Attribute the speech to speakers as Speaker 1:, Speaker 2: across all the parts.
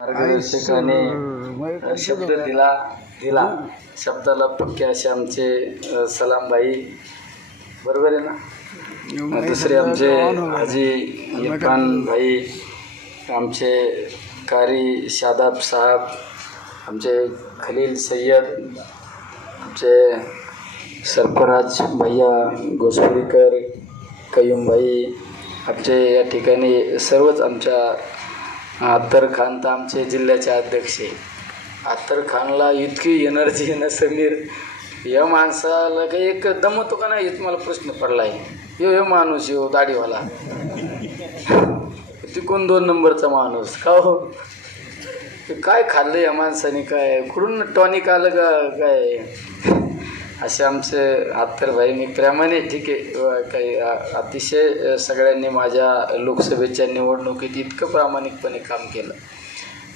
Speaker 1: मार्गदर्शकाने शब्द दिला दिला. शब्दाला पक्के असे आमचे सलामबाई. बरोबर आहे ना? दुसरे आमचे हाजी इरफान भाई आमचे कारी शादाब साहब आमचे खलील सय्यद आमचे सरफराज भैया घोसपेकर कयूमबाई आमचे या ठिकाणी सर्वच आमच्या अत्तर खान तर आमचे जिल्ह्याचे अध्यक्ष आहे. आत्तर खानला इतकी एनर्जी आहे ना समीर. या माणसाला काही एक दमवतो का नाही मला प्रश्न पडला आहे यो हे माणूस यो दाढीवाला. तिकून दोन नंबरचा माणूस. का हो? ते काय खाल्लं या माणसाने? काय? कुठून टॉनिक आलं का काय? असे आमचे अत्तर मी प्रेमाने ठीक आहे काही अतिशय सगळ्यांनी माझ्या लोकसभेच्या निवडणुकीत इतकं प्रामाणिकपणे काम केलं.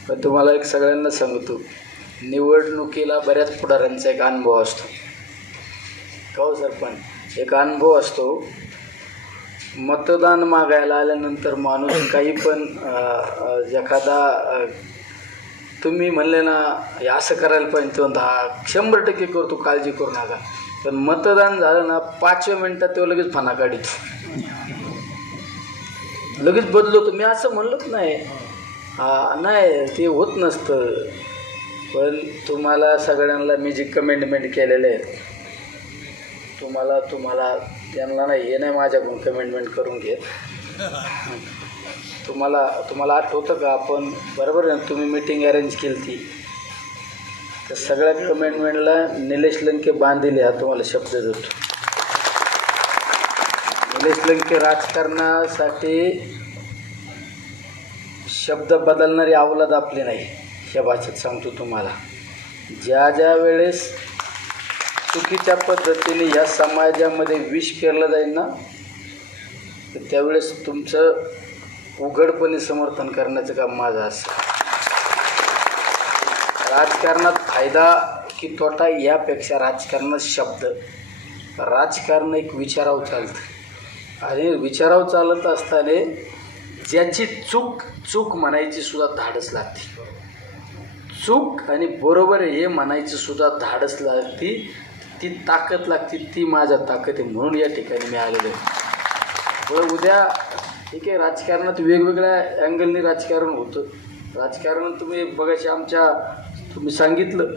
Speaker 1: पण तुम्हाला एक सगळ्यांना सांगतो निवडणुकीला बऱ्याच पुढाऱ्यांचा एक अनुभव असतो. का हो सरपंच? एक अनुभव असतो मतदान मागायला आल्यानंतर माणूस काही पण एखादा तुम्ही म्हणले ना हे असं करायला पाहिजे तो म्हणतो, शंभर टक्के करतो काळजी करू नका. पण मतदान झालं ना पाचव्या मिनिटात तो लगेच फना काढीत. लगेच बदलवतो मी असं म्हणलोच नाही. हा नाही ते होत नसतं. पण तुम्हाला सगळ्यांना मी जे कमेंटमेंट केलेले आहेत तुम्हाला तुम्हाला त्यांना नाही हे नाही माझ्याकडून कमेंटमेंट करून घेत. तुम्हाला तुम्हाला आठवतं का आपण बरोबर आहे ना तुम्ही मीटिंग अरेंज केली ती तर सगळ्या कमेंटमेंटला निलेश लंके बांधिले हा तुम्हाला शब्द देतो. निलेश लंके राजकारणासाठी शब्द बदलणारी अवलाद आपली नाही या भाषेत सांगतो तुम्हाला. ज्या ज्या वेळेस चुकीच्या पद्धतीने या समाजामध्ये विष केलं जाईल ना तर त्यावेळेस तुमचं उघडपणे समर्थन करण्याचं काम माझं असं. राजकारणात फायदा की तोटा यापेक्षा राजकारणात शब्द. राजकारण एक विचाराव चालतं. आणि विचाराव चालत असताना ज्याची चूक चूक म्हणायची सुद्धा धाडस लागते. चूक आणि बरोबर हे म्हणायची सुद्धा धाडस लागती. ती ताकद लागते ती माझ्या ताकद आहे म्हणून या ठिकाणी मी आलेलो आहे. उद्या ठीक आहे राजकारणात वेगवेगळ्या अँगलने राजकारण होतं. राजकारण तुम्ही बघायचे आमच्या तुम्ही सांगितलं.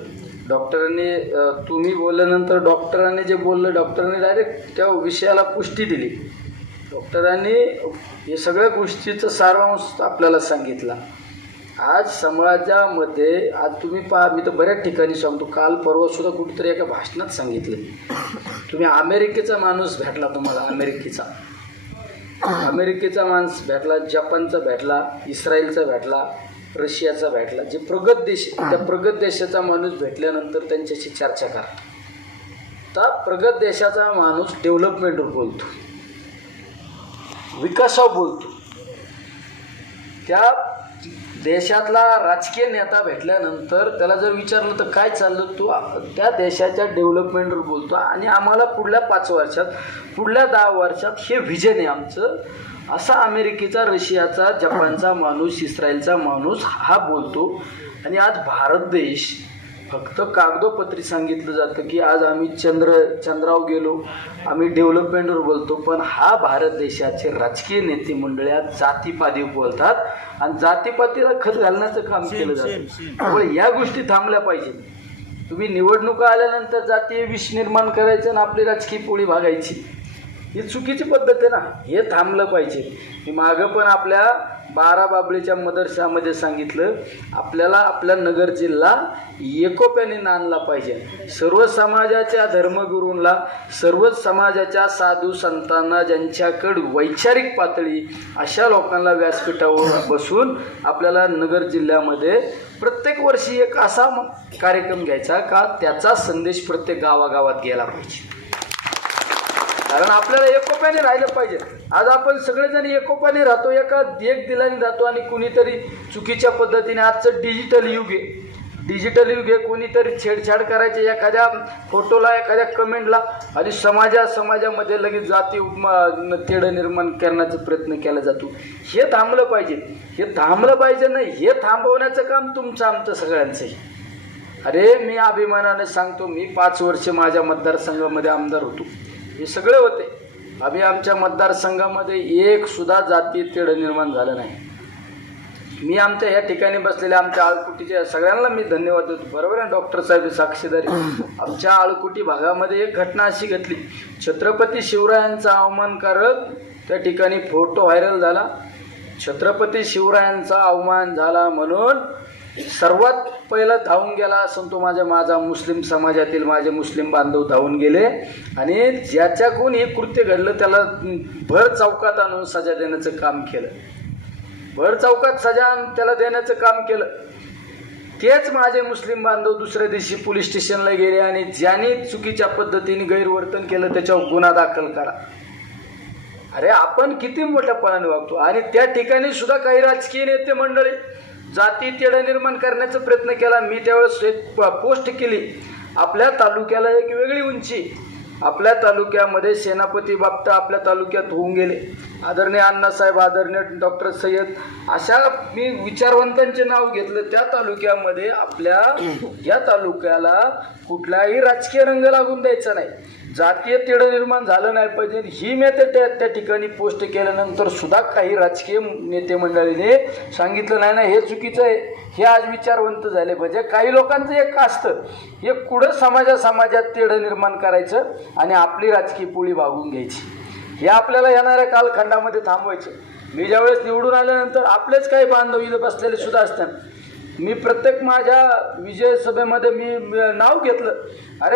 Speaker 1: डॉक्टरांनी तुम्ही बोलल्यानंतर डॉक्टरांनी जे बोललं डॉक्टरांनी डायरेक्ट त्या विषयाला पुष्टी दिली. डॉक्टरांनी हे सगळ्या गोष्टीचं सारांश आपल्याला सांगितला. आज समाजामध्ये आज तुम्ही पहा मी तर बऱ्याच ठिकाणी सांगतो काल परवासुद्धा कुठेतरी एका भाषणात सांगितलं. तुम्ही अमेरिकेचा माणूस भेटला तुम्हाला अमेरिकेचा. अमेरिकेचा माणूस भेटला जपानचा भेटला इस्रायलचा भेटला रशियाचा भेटला जे प्रगत देश त्या प्रगत देशाचा माणूस भेटल्यानंतर त्यांच्याशी चर्चा करा. तर प्रगत देशाचा माणूस डेव्हलपमेंटवर बोलतो. विकासावर बोलतो. त्या देशातला राजकीय नेता भेटल्यानंतर त्याला जर विचारलं तर काय चाललं तो त्या देशाच्या डेव्हलपमेंटवर बोलतो. आणि आम्हाला पुढल्या पाच वर्षात पुढल्या दहा वर्षात हे व्हिजन आहे आमचं. असा अमेरिकेचा रशियाचा जपानचा माणूस इस्रायलचा माणूस हा बोलतो. आणि आज भारत देश फक्त कागदोपत्री सांगितलं जातं की आज आम्ही चंद्र चंद्रावर गेलो आम्ही डेव्हलपमेंटवर बोलतो पण हा भारत देशाचे राजकीय नेते मंडळी आज जातीपाती बोलतात आणि जातीपातीला खत घालण्याचं काम केलं जातं. त्यामुळे या गोष्टी थांबल्या पाहिजेत. तुम्ही निवडणुका आल्यानंतर जातीय विष निर्माण करायचं आणि आपली राजकीय पोळी भागायची. ही चुकीची पद्धत आहे ना. हे थांबलं पाहिजे. मागं पण आपल्या बारा बाबळीच्या मदरशामध्ये सांगितलं आपल्याला आपला नगर जिल्हा एकोप्याने नांदला पाहिजे. सर्व समाजाच्या धर्मगुरूंना सर्वच समाजाच्या साधू संतांना ज्यांच्याकडं वैचारिक पातळी अशा लोकांना व्यासपीठावर बसून आपल्याला नगर जिल्ह्यामध्ये प्रत्येक वर्षी एक असा कार्यक्रम घ्यायचा का त्याचा संदेश प्रत्येक गावागावात गेला पाहिजे. कारण आपल्याला एकोप्याने राहिलं पाहिजे. आज आपण सगळेजण एकोप्याने राहतो एका देख दिलाने राहतो आणि कुणीतरी चुकीच्या पद्धतीने आजचं डिजिटल युग आहे. डिजिटल युग आहे कोणीतरी छेडछाड करायचे एखाद्या फोटोला एखाद्या कमेंटला आणि समाजा समाजामध्ये लगेच जाती उपमा तेढ निर्माण करण्याचा प्रयत्न केला जातो. हे थांबलं पाहिजे. हे थांबलं पाहिजे नाही हे थांबवण्याचं काम तुमचं आमचं सगळ्यांचं आहे अरे मी अभिमानाने सांगतो मी पाच वर्ष माझ्या मतदारसंघामध्ये आमदार होतो. हे सगळे होते. आम्ही आमच्या मतदारसंघामध्ये एक सुद्धा जाती तेढ निर्माण झालं नाही. मी आमच्या या ठिकाणी बसलेल्या आमच्या आळकुटीच्या सगळ्यांना मी धन्यवाद देतो. बरोबर आहे डॉक्टर साहेब साक्षीदारी. आमच्या आळकुटी भागामध्ये एक घटना अशी घडली. छत्रपती शिवरायांचा अवमान करत त्या ठिकाणी फोटो व्हायरल झाला. छत्रपती शिवरायांचा अवमान झाला म्हणून सर्वात पहिला धावून गेला असून तो माझ्या माझा मुस्लिम समाजातील माझे मुस्लिम बांधव धावून गेले. आणि ज्याच्याकडून हे कृत्य घडलं त्याला भर चौकात आणून सजा देण्याचं काम केलं. भर चौकात सजा त्याला देण्याचं काम केलं. तेच माझे मुस्लिम बांधव दुसऱ्या दिवशी पोलीस स्टेशनला गेले आणि ज्याने चुकीच्या पद्धतीने गैरवर्तन केलं त्याच्यावर गुन्हा दाखल करा. अरे आपण किती मोठ्यापणाने वागतो. आणि त्या ठिकाणी सुद्धा काही राजकीय नेते मंडळी जाती तेढ निर्माण करण्याचा प्रयत्न केला. मी त्यावेळेस एक पोस्ट केली. आपल्या तालुक्याला एक वेगळी उंची. आपल्या तालुक्यामध्ये सेनापती बाप्ता आपल्या तालुक्यात होऊन गेले. आदरणीय अण्णासाहेब आदरणीय डॉक्टर सय्यद अशा मी विचारवंतांचे नाव घेतलं. त्या तालुक्यामध्ये आपल्या या तालुक्याला कुठलाही राजकीय रंग लागून द्यायचा नाही. जातीय तेढ निर्माण झालं नाही पाहिजे. ही मी त्या त्या- त्या ठिकाणी पोस्ट केल्यानंतर सुद्धा काही राजकीय नेते मंडळीने सांगितलं नाही ना हे चुकीचं आहे. हे आज विचारवंत झाले पाहिजे. काही लोकांचं एक असतं. हे कुठं समाजा समाजात तेढ निर्माण करायचं आणि आपली राजकीय पोळी भागून घ्यायची? हे आपल्याला येणाऱ्या कालखंडामध्ये थांबवायचं. मी ज्यावेळेस निवडून आल्यानंतर आपलेच काही बांधव इथं बसलेले सुद्धा असतात. मी प्रत्येक माझ्या विजय सभेमध्ये मी नाव घेतलं. अरे